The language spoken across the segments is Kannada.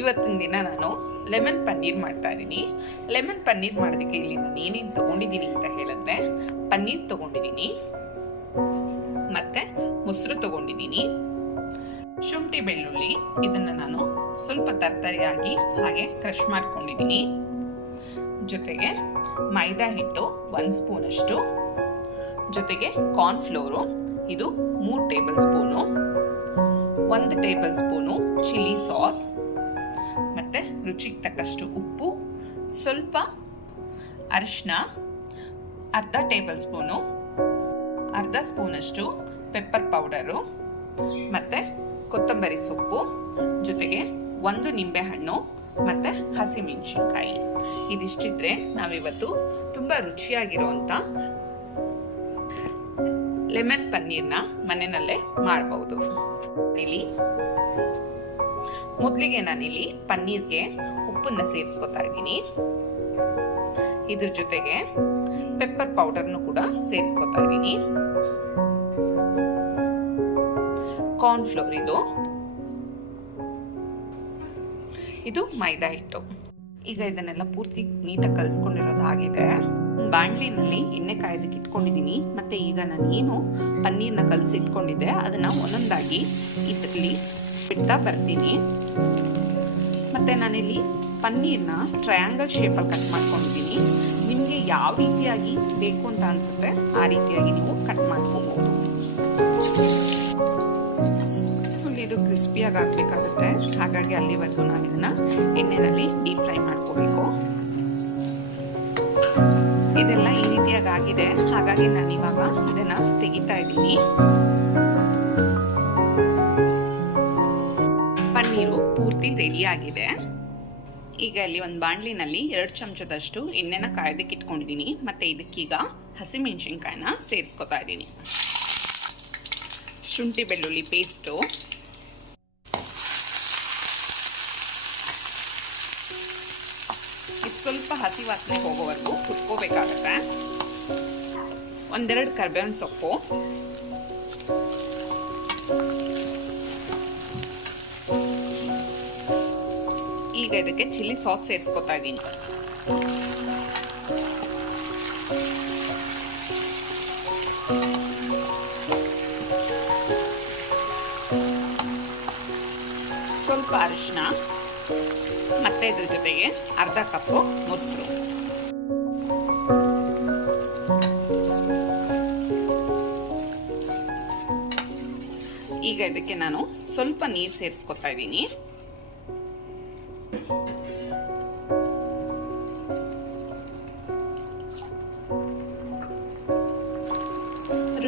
ಇವತ್ತಿನ ದಿನ ನಾನು ಲೆಮನ್ ಪನ್ನೀರ್ ಮಾಡ್ತಾ ಇದ್ದೀನಿ. ಲೆಮನ್ ಪನ್ನೀರ್ ಮಾಡೋದಕ್ಕೆ ಇಲ್ಲಿ ನಾನು ಏನೇನು ತೊಗೊಂಡಿದ್ದೀನಿ ಅಂತ ಹೇಳಿದ್ರೆ, ಪನ್ನೀರ್ ತೊಗೊಂಡಿದ್ದೀನಿ, ಮತ್ತು ಮೊಸರು ತೊಗೊಂಡಿದ್ದೀನಿ, ಶುಂಠಿ ಬೆಳ್ಳುಳ್ಳಿ, ಇದನ್ನು ನಾನು ಸ್ವಲ್ಪ ತರ್ತರಿಯಾಗಿ ಹಾಗೆ ಕ್ರಷ್ ಮಾಡ್ಕೊಂಡಿದ್ದೀನಿ. ಜೊತೆಗೆ ಮೈದಾ ಹಿಟ್ಟು ಒಂದು ಸ್ಪೂನಷ್ಟು ಜೊತೆಗೆ ಕಾರ್ನ್ ಫ್ಲೋರು ಇದು ಮೂರು ಟೇಬಲ್ ಸ್ಪೂನು ಒಂದು ಟೇಬಲ್ ಸ್ಪೂನು ಚಿಲ್ಲಿ ಸಾಸ್ ರುಚಿಗೆ ತಕ್ಕಷ್ಟು ಉಪ್ಪು, ಸ್ವಲ್ಪ ಅರಿಶಿನ ಅರ್ಧ ಟೇಬಲ್ ಸ್ಪೂನು, ಅರ್ಧ ಸ್ಪೂನಷ್ಟು ಪೆಪ್ಪರ್ ಪೌಡರು ಮತ್ತು ಕೊತ್ತಂಬರಿ ಸೊಪ್ಪು, ಜೊತೆಗೆ ಒಂದು ನಿಂಬೆಹಣ್ಣು ಮತ್ತು ಹಸಿಮೆಣಸಿನ್ಕಾಯಿ. ಇದಿಷ್ಟಿದ್ರೆ ನಾವಿವತ್ತು ತುಂಬ ರುಚಿಯಾಗಿರುವಂಥ ಲೆಮನ್ ಪನ್ನೀರ್ನ ಮನೆಯಲ್ಲೇ ಮಾಡ್ಬೋದು. ಇಲ್ಲಿ ಮೊದಲಿಗೆ ನಾನಿಲ್ಲಿ ಪನ್ನೀರ್ಗೆ ಉಪ್ಪನ್ನು ಸೇರಿಸ್ಕೊತಾ ಇದ್ದೀನಿ. ಇದ್ರ ಜೊತೆಗೆ ಪೆಪ್ಪರ್ ಪೌಡರ್ನು ಕೂಡ ಸೇರಿಸ್ಕೊತಾ ಇದ್ದೀನಿ. ಕಾರ್ನ್ಫ್ಲೋರ್ ಇದು. ಇದು ಮೈದಾ ಹಿಟ್ಟು. ಈಗ ಇದನ್ನೆಲ್ಲ ಪೂರ್ತಿ ನೀಟಾಗಿ ಕಲಿಸ್ಕೊಂಡಿರೋದು ಆಗಿದೆ. ಬಾಣಲಿನಲ್ಲಿ ಎಣ್ಣೆ ಕಾಯೋದಕ್ಕೆ ಇಟ್ಕೊಂಡಿದ್ದೀನಿ ಮತ್ತು ಈಗ ನಾನು ಏನು ಪನ್ನೀರ್ನ ಕಲಸಿಟ್ಕೊಂಡಿದ್ದೆ, ಅದನ್ನ ಒಂದೊಂದಾಗಿ ಇದರಲ್ಲಿ ಬಿಡ್ತಾ ಬರ್ತೀನಿ. ಮತ್ತೆ ನಾನಿಲ್ಲಿ ಪನ್ನೀರ್ನ ಟ್ರಯಾಂಗಲ್ ಶೇಪಲ್ಲಿ ಕಟ್ ಮಾಡ್ಕೊಂಡಿದ್ದೀನಿ. ನಿಮಗೆ ಯಾವ ರೀತಿಯಾಗಿ ಬೇಕು ಅಂತ ಅನಿಸುತ್ತೆ, ಆ ರೀತಿಯಾಗಿ ನೀವು ಕಟ್ ಮಾಡ್ಕೋಬಹುದು ಇದು ಕ್ರಿಸ್ಪಿಯಾಗಿ ಹಾಕ್ಬೇಕಾಗುತ್ತೆ ಹಾಗಾಗಿ ಅಲ್ಲಿವರೆಗೂ ನಾವು ಇದನ್ನು ಎಣ್ಣೆನಲ್ಲಿ ಡೀಪ್ ಫ್ರೈ ಮಾಡ್ಕೋಬೇಕು. ಇದೆಲ್ಲ ಈ ರೀತಿಯಾಗಿ ಆಗಿದೆ. ಹಾಗಾಗಿ ನಾನು ಇವಾಗ ಇದನ್ನು ತೆಗಿತಾ ಇದ್ದೀನಿ. ಪೂರ್ತಿ ರೆಡಿ ಆಗಿದೆ ಈಗ ಇಲ್ಲಿ ಒಂದು ಬಾಣಲಿನಲ್ಲಿ ಎರಡು ಚಮಚದಷ್ಟು ಎಣ್ಣೆನ ಕಾಯ್ದಕ್ಕೆ ಇಟ್ಕೊಂಡಿದ್ದೀನಿ ಮತ್ತೆ ಇದಕ್ಕೀಗ ಹಸಿಮೆಣಸಿನ್ಕಾಯಿನ ಸೇರಿಸ್ಕೊತಾ ಇದ್ದೀನಿ ಶುಂಠಿ ಬೆಳ್ಳುಳ್ಳಿ ಪೇಸ್ಟು. ಇದು ಸ್ವಲ್ಪ ಹಸಿ ವಾಸನೆ ಹೋಗೋವರೆಗೂ ಕುಟ್ಕೋಬೇಕಾಗತ್ತೆ. ಒಂದೆರಡು ಕರ್ಬೇವಿನ ಸೊಪ್ಪು. ಈಗ ಇದಕ್ಕೆ ಚಿಲ್ಲಿ ಸಾಸ್ ಸೇರಿಸ್ಕೊತಾ ಇದ್ದೀನಿ. ಸ್ವಲ್ಪ ಅರಿಶಿನ ಮತ್ತೆ ಇದ್ರ ಜೊತೆಗೆ ಅರ್ಧ ಕಪ್ಪು ಮೊಸರು. ಈಗ ಇದಕ್ಕೆ ನಾನು ಸ್ವಲ್ಪ ನೀರು ಸೇರಿಸ್ಕೊತಾ ಇದ್ದೀನಿ.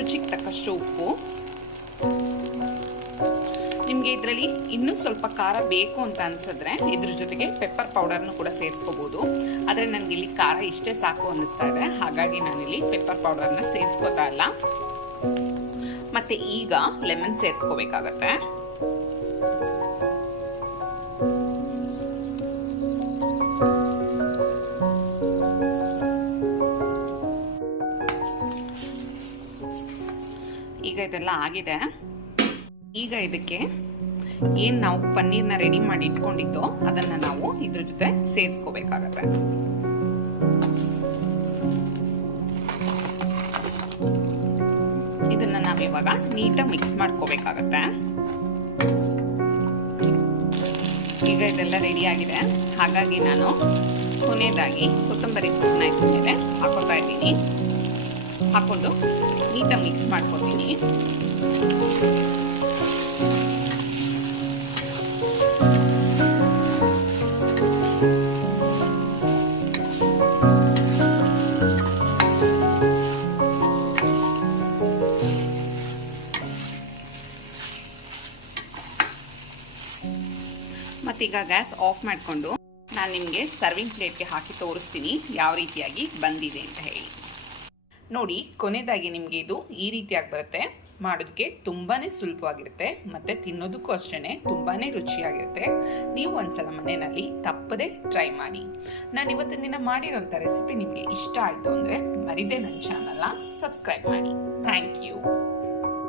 ರುಚಿಗೆ ತಕ್ಕಷ್ಟು ಉಪ್ಪು. ನಿಮಗೆ ಇದರಲ್ಲಿ ಇನ್ನೂ ಸ್ವಲ್ಪ ಖಾರ ಬೇಕು ಅಂತ ಅನ್ಸಿದ್ರೆ ಇದ್ರ ಜೊತೆಗೆ ಪೆಪ್ಪರ್ ಪೌಡರ್ನು ಕೂಡ ಸೇರಿಸ್ಕೋಬಹುದು ಆದರೆ ನನಗೆ ಇಲ್ಲಿ ಖಾರ ಇಷ್ಟೇ ಸಾಕು ಅನ್ನಿಸ್ತಾ ಇದೆ. ಹಾಗಾಗಿ ನಾನಿಲ್ಲಿ ಪೆಪ್ಪರ್ ಪೌಡರ್ನ ಸೇರಿಸ್ಕೋತಾ ಇಲ್ಲ. ಮತ್ತೆ ಈಗ ಲೆಮನ್ ಸೇರಿಸ್ಕೋಬೇಕಾಗತ್ತೆ. ಈಗ ಇದೆಲ್ಲ ಆಗಿದೆ. ಈಗ ಇದಕ್ಕೆ ಏನು ನಾವು ಪನ್ನೀರ್ನ ರೆಡಿ ಮಾಡಿ ಇಟ್ಕೊಂಡಿದ್ದೋ ಅದನ್ನು ನಾವು ಇದ್ರ ಜೊತೆ ಸೇರಿಸ್ಕೋಬೇಕಾಗತ್ತೆ. ಇದನ್ನು ನಾವಿವಾಗ ನೀಟಾಗಿ ಮಿಕ್ಸ್ ಮಾಡ್ಕೋಬೇಕಾಗತ್ತೆ. ಈಗ ಇದೆಲ್ಲ ರೆಡಿ ಆಗಿದೆ. ಹಾಗಾಗಿ ನಾನು ಕೊನೆಯದಾಗಿ ಕೊತ್ತಂಬರಿ ಸೊಪ್ಪನ್ನ ಮೇಲೆ ಹಾಕೋತಾ ಇದ್ದೀನಿ. ಹಾಕೊಂಡು ನೀಟಾಗಿ ಮಿಕ್ಸ್ ಮಾಡ್ಕೊತೀನಿ. ಮತ್ತೀಗ ಗ್ಯಾಸ್ ಆಫ್ ಮಾಡಿಕೊಂಡು ನಾನು ನಿಮಗೆ ಸರ್ವಿಂಗ್ ಪ್ಲೇಟ್ಗೆ ಹಾಕಿ ತೋರಿಸ್ತೀನಿ. ಯಾವ ರೀತಿಯಾಗಿ ಬಂದಿದೆ ಅಂತ ಹೇಳಿ. ನೋಡಿ, ಕೊನೆಯದಾಗಿ ನಿಮಗೆ ಇದು ಈ ರೀತಿಯಾಗಿ ಬರುತ್ತೆ. ಮಾಡೋದಕ್ಕೆ ತುಂಬಾ ಸುಲಭವಾಗಿರುತ್ತೆ, ಮತ್ತು ತಿನ್ನೋದಕ್ಕೂ ಅಷ್ಟೇ ತುಂಬಾ ರುಚಿಯಾಗಿರುತ್ತೆ. ನೀವು ಒಂದ್ಸಲ ಮನೆಯಲ್ಲಿ ತಪ್ಪದೆ ಟ್ರೈ ಮಾಡಿ. ನಾನು ಇವತ್ತಿನ ದಿನ ಮಾಡಿರೋಂಥ ರೆಸಿಪಿ ನಿಮಗೆ ಇಷ್ಟ ಆಯಿತು ಅಂದರೆ ಮರಿದೇ ನನ್ನ ಚಾನಲ್ನ ಸಬ್ಸ್ಕ್ರೈಬ್ ಮಾಡಿ. Thank you